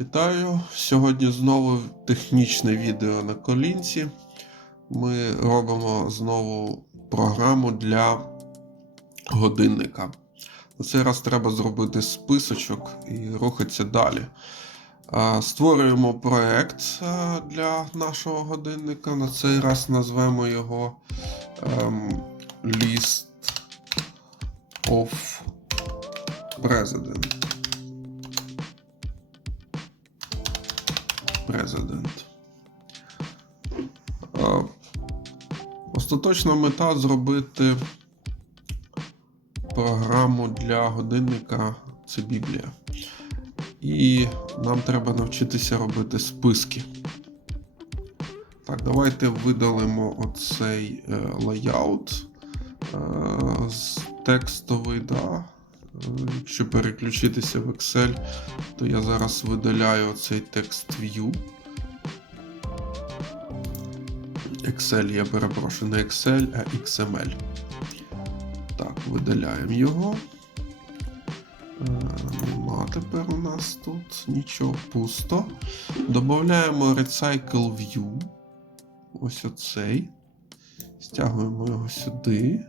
Вітаю! Сьогодні знову технічне відео на колінці. Ми робимо знову програму для годинника. На цей раз треба зробити списочок і рухатися далі. Створюємо проект для нашого годинника. На цей раз назвемо його ем, List of President. Президент. Е, Остаточна мета зробити програму для годинника це Біблія. І нам треба навчитися робити списки. Так, давайте видалимо оцей е, лайаут е, з текстовий, да. Якщо переключитися в Excel, то я зараз видаляю цей текст view. Excel, я перепрошую, не Excel, а XML. Так, видаляємо його. Е, Нема тепер у нас тут нічого пусто. Додаємо Recycle View. Ось оцей. Стягуємо його сюди.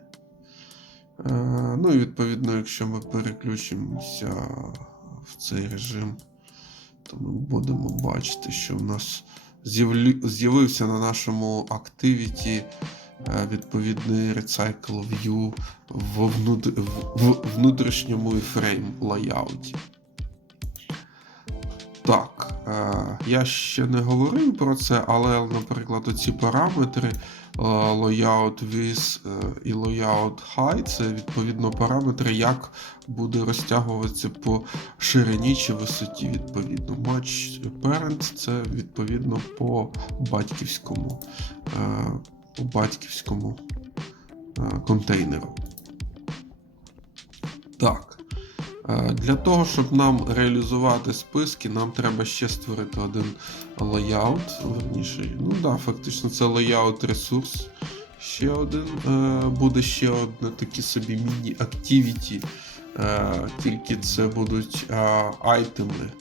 Е, Ну і відповідно, якщо ми переключимося в цей режим, то ми будемо бачити, що в нас з'явився на нашому Activity е, відповідний Recycle View в, внут- в- в внутрішньому фрейм лайауті. Так, е, я ще не говорив про це, але, наприклад, оці параметри е, layout with е, і layout high це відповідно параметри, як буде розтягуватися по ширині чи висоті. Відповідно, match parent це відповідно по батьківському, по батьківському контейнеру. Так. Е, Для того, щоб нам реалізувати списки, нам треба ще створити один лайаут. Верніше, ну да, фактично це лайаут ресурс. Ще один. Е, Буде ще одне такі собі міні-активіті. Е, Тільки це будуть айтеми.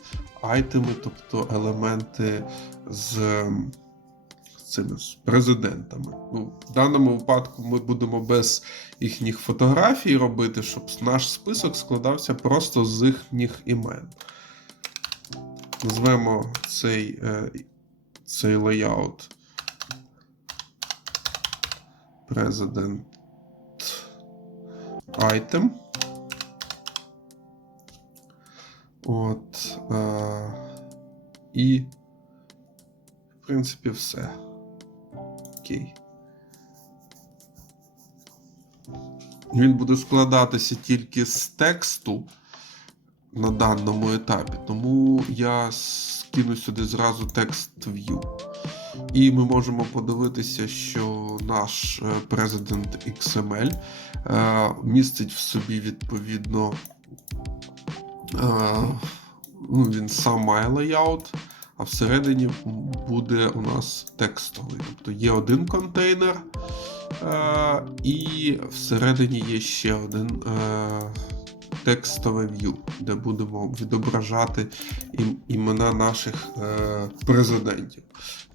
Айтеми, тобто елементи ем, з цими з президентами. Ну, в даному випадку ми будемо без їхніх фотографій робити, щоб наш список складався просто з їхніх імен. Назвемо цей, е, цей лейаут President Item. От. Е, і, в принципі, все. Окей. Він буде складатися тільки з тексту на даному етапі, тому я скину сюди зразу текст view. І ми можемо подивитися, що наш е, President XML е, містить в собі відповідно. Е, ну, він сам має layout, а всередині буде у нас текстовий. Тобто є один контейнер, е, і всередині є ще один е, текстове view, де будемо відображати ім- імена наших е, президентів.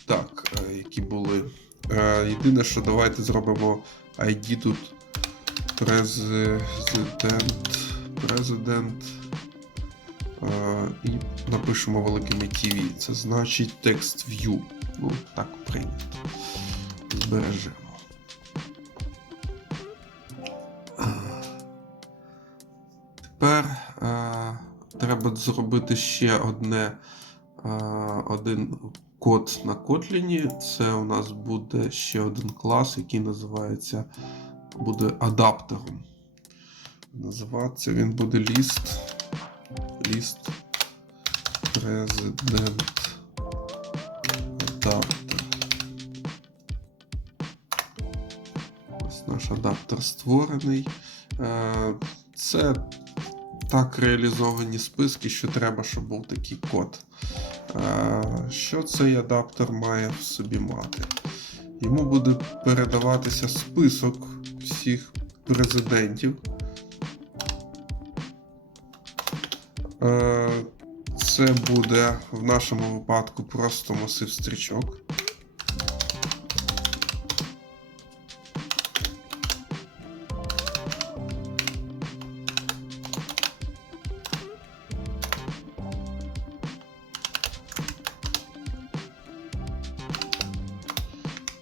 Так, які були. Єдине, що давайте зробимо ID тут президент. Президент. Е, і напишемо великими TV. Це значить текст view. Ну, так прийнято. Збережемо. Е, Тепер е, треба зробити ще одне, е, один код на Kotlin. Це у нас буде ще один клас, який називається буде адаптером. Називатися він буде list. List President Adapter. Ось наш адаптер створений. Е, Це так реалізовані списки, що треба, щоб був такий код. Е, Що цей адаптер має в собі мати? Йому буде передаватися список всіх президентів. Це буде в нашому випадку просто масив стрічок.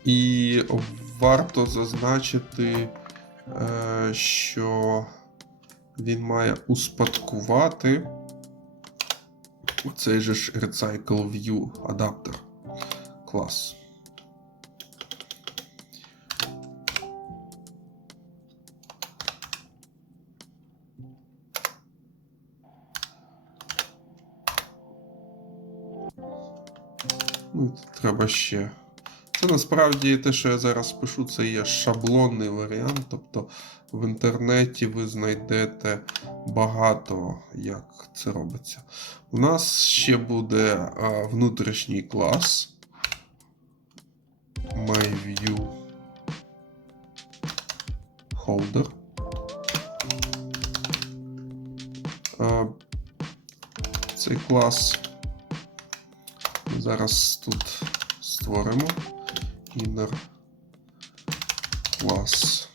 І варто зазначити, е, що він має успадкувати цей же ж Recycle View адаптер клас. Ну, треба ще. Це насправді те, що я зараз пишу, це є шаблонний варіант. Тобто в інтернеті ви знайдете багато, як це робиться. У нас ще буде внутрішній клас. MyView. Цей клас зараз тут створимо inner class.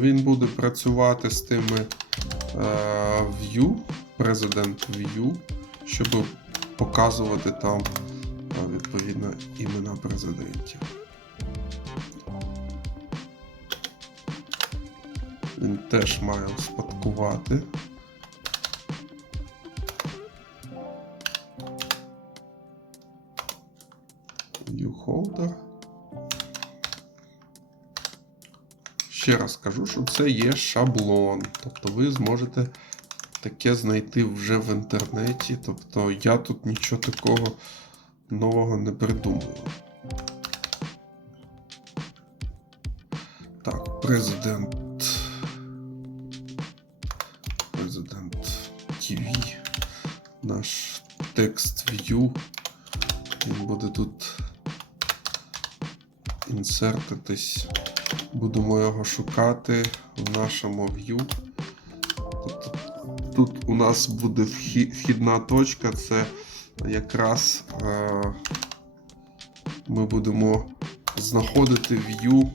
Він буде працювати з тими е, view, President View, щоб показувати там відповідно імена президентів. Він теж має успадкувати. Holder. Ще раз кажу, що це є шаблон. Тобто ви зможете таке знайти вже в інтернеті. Тобто я тут нічого такого нового не придумую. Так, президент. Президент TV. Наш текст view. Він буде тут інсертитись. Будемо його шукати в нашому view. Тобто тут у нас буде вхідна точка, це якраз е, ми будемо знаходити view.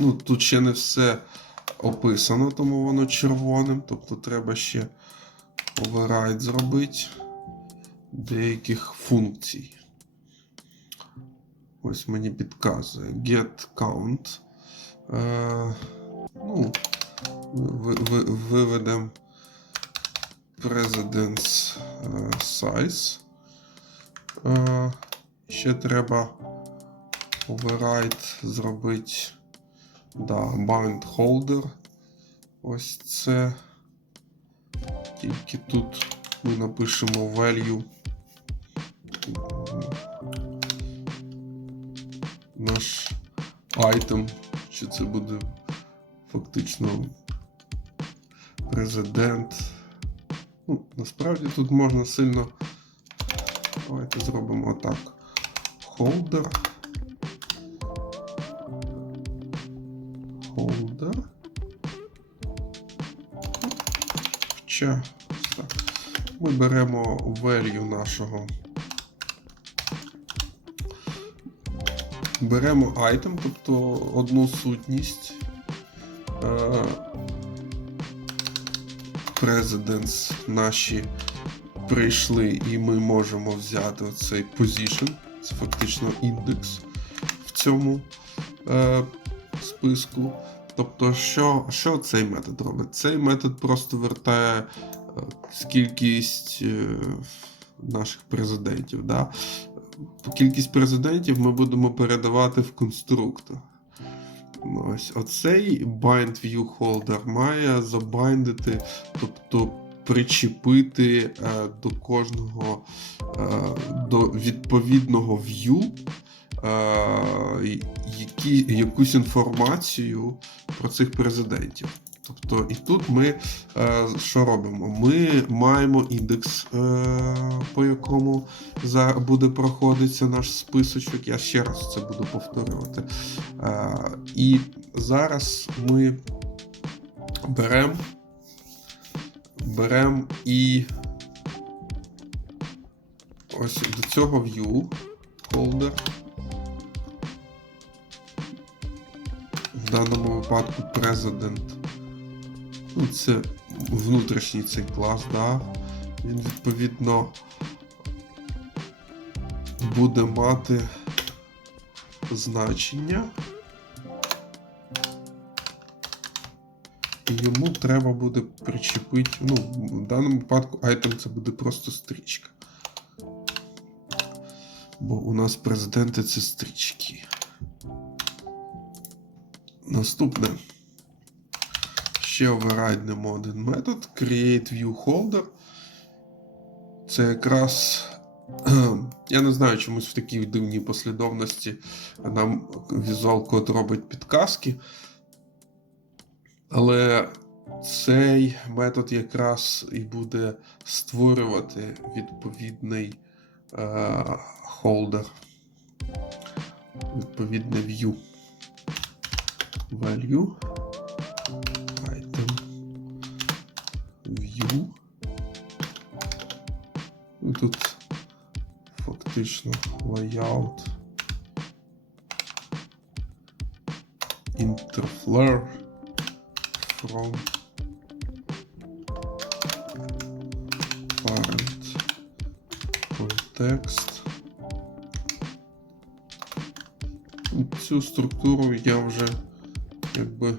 Ну, тут ще не все описано, тому воно червоним. Тобто треба ще override зробити деяких функцій. Ось мені підказує get count. Е, ну, ви, ви, виведемо President's е, size. Е, ще треба override зробити да, bind holder. Ось це. Тільки тут ми напишемо value. Наш item, чи це буде фактично президент. Ну, насправді тут можна сильно. Давайте зробимо так. Holder. Holder. Так. Ми беремо value нашого. Беремо item, тобто одну сутність. Е, Presidents наші прийшли, і ми можемо взяти оцей position. Це фактично індекс в цьому е, списку. Тобто, що, що цей метод робить? Цей метод просто вертає е, кількість е, наших президентів. Да? Кількість президентів ми будемо передавати в конструктор. Ось оцей bind view holder має забайндити, тобто причепити е, до кожного е, до відповідного view які, якусь інформацію про цих президентів. Тобто, і тут ми е, що робимо? Ми маємо індекс, е, по якому буде проходитися наш списочок. Я ще раз це буду повторювати. Е, і зараз ми беремо беремо і ось до цього view holder. Даному випадку президент. Ну, це внутрішній цей клас, да? він відповідно буде мати значення. І йому треба буде причепити, ну, в даному випадку item це буде просто стрічка. Бо у нас президенти це стрічки. Наступне. Ще оверрайднемо один метод Create View Holder. Це якраз. Я не знаю, чомусь в такій дивній послідовності нам Visual Code робить підказки. Але цей метод якраз і буде створювати відповідний е, холдер, відповідне view. Value. Item. View. І тут фактично layout. Interflare from parent context. Цю структуру я вже как бы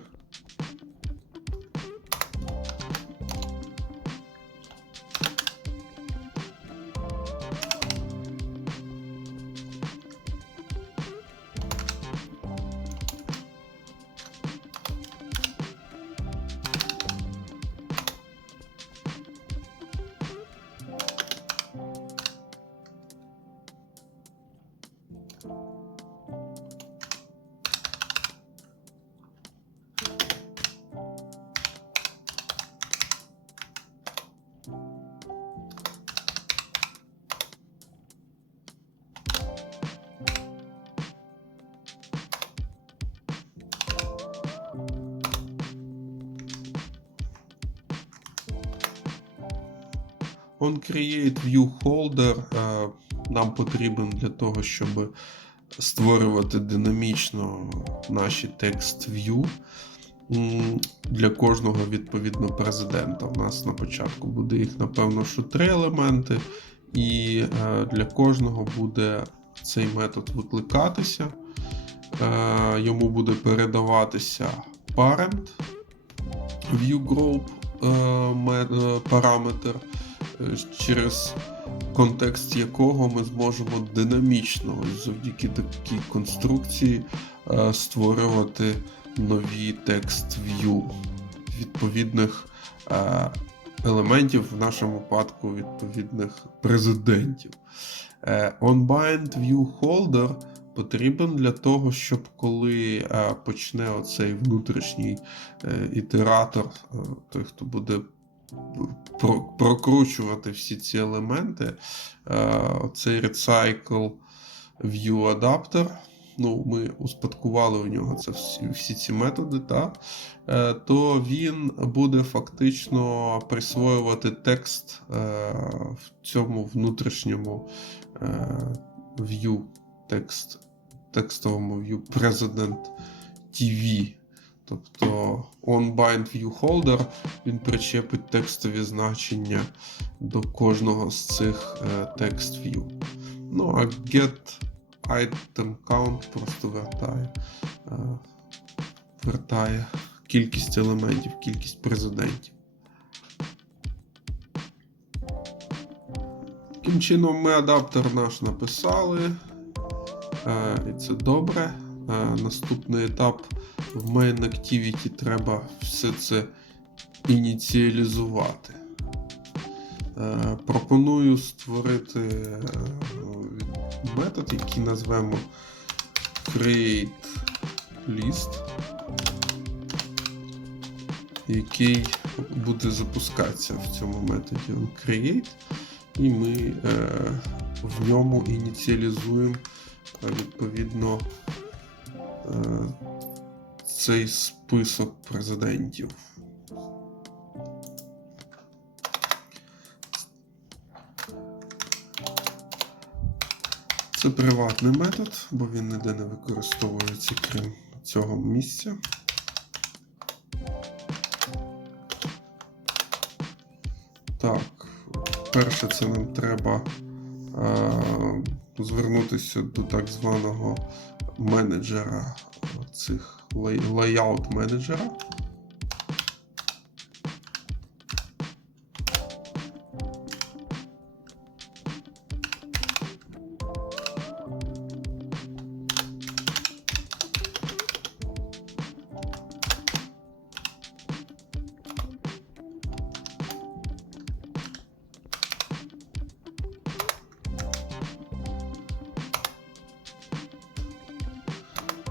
On Create View Holder е, нам потрібен для того, щоб створювати динамічно наші текст view. Для кожного відповідно президента. У нас на початку буде їх, напевно, що три елементи, і е, для кожного буде цей метод викликатися. Е, Йому буде передаватися parent, view group ме- е, параметр через контекст якого ми зможемо динамічно завдяки такій конструкції е, створювати нові текст view відповідних е, елементів, в нашому випадку відповідних президентів. Е, OnBind View Holder потрібен для того, щоб коли почне оцей внутрішній ітератор, той, хто буде прокручувати всі ці елементи, е, оцей Recycle View Adapter. Ну, ми успадкували у нього це всі, всі ці методи, так? Е, то він буде фактично присвоювати текст е, в цьому внутрішньому view, текст, текстовому view President TV. Тобто OnBind View він причепить текстові значення до кожного з цих е, текст view. Ну, а get item count просто вертає, е, вертає кількість елементів, кількість президентів. Таким чином, ми адаптер наш написали. Е, і це добре. Е, наступний етап в Main Activity треба все це ініціалізувати. Е, пропоную створити е, метод, який назвемо create list, який буде запускатися в цьому методі create, і ми в ньому ініціалізуємо відповідно цей список президентів. Це приватний метод, бо він ніде не використовується крім цього місця. Так, перше, це нам треба е, звернутися до так званого менеджера цих лей- лейаут менеджера.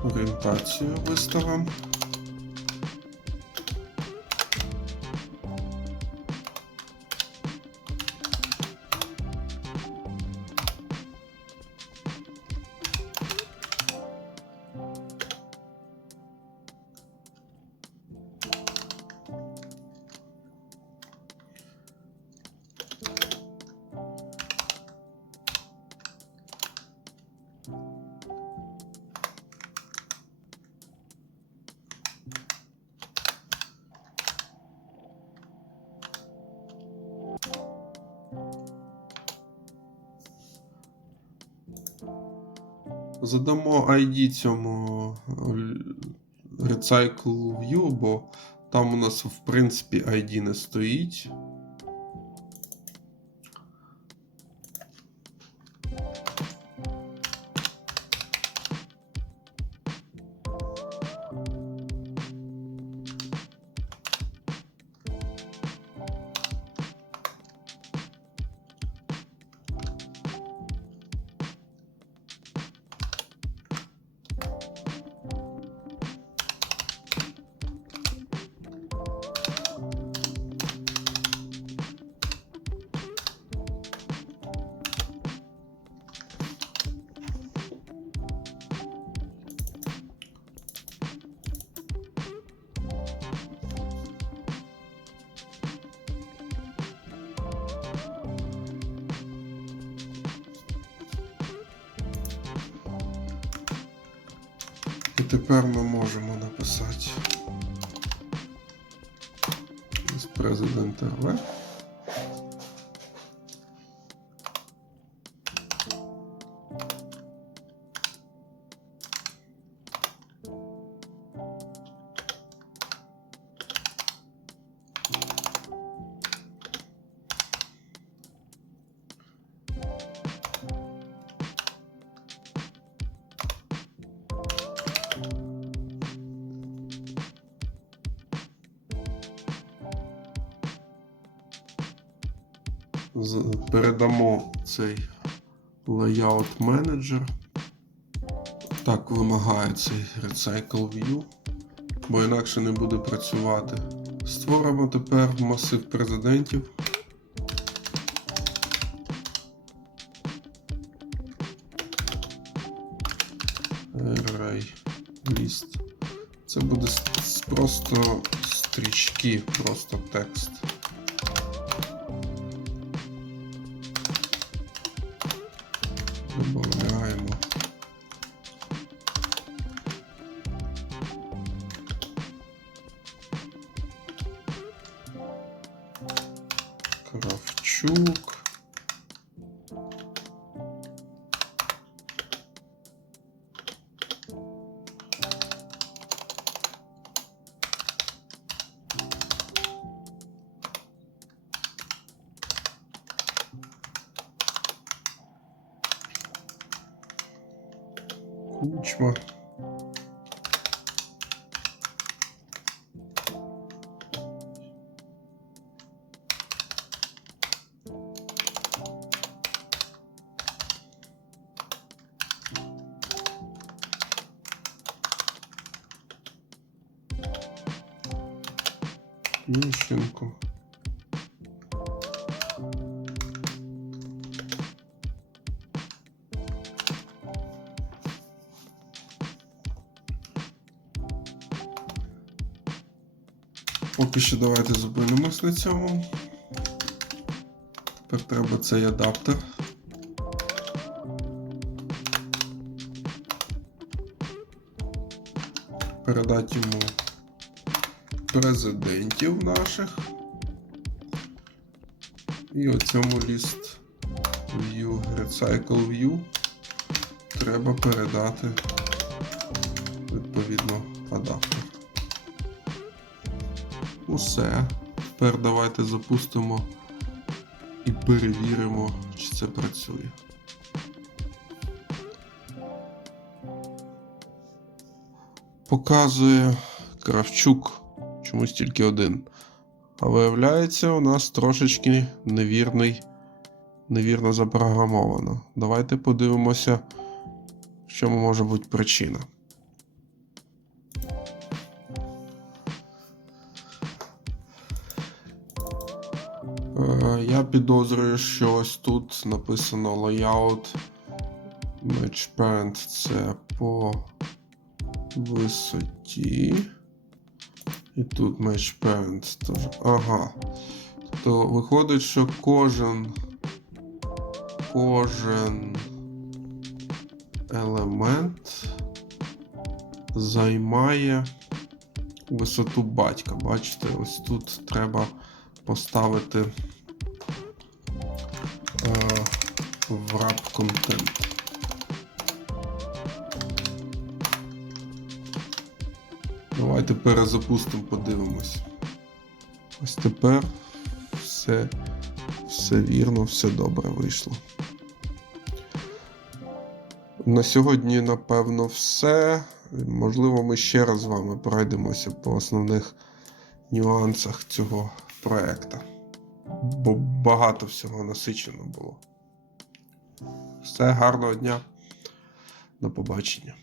Орієнтацію виставимо. Задамо ID цьому е, Recycle View, бо там у нас в принципі ID не стоїть. Тепер ми можемо написати з президента РВ. Передамо цей layout менеджер. Так вимагає цей Recycle View, бо інакше не буде працювати. Створимо тепер масив президентів. Це буде просто стрічки, просто текст. Amen. Uçma. Поки що давайте зупинимось на цьому. Тепер треба цей адаптер. Передати йому президентів наших. І оцьому ліст view, recycle view треба передати відповідно адаптер. Усе. Тепер давайте запустимо і перевіримо, чи це працює. Показує Кравчук. Чомусь тільки один. А виявляється, у нас трошечки невірний, невірно запрограмовано. Давайте подивимося, в чому може бути причина. Я підозрюю, що ось тут написано layout match parent це по висоті. І тут match parent теж. Ага. Тобто виходить, що кожен кожен елемент займає висоту батька. Бачите, ось тут треба поставити wrap content. Давайте перезапустимо, подивимось. Ось тепер все, все вірно, все добре вийшло. На сьогодні, напевно, все. Можливо, ми ще раз з вами пройдемося по основних нюансах цього проекту. Бо багато всього насичено було. Все, гарного дня. До побачення.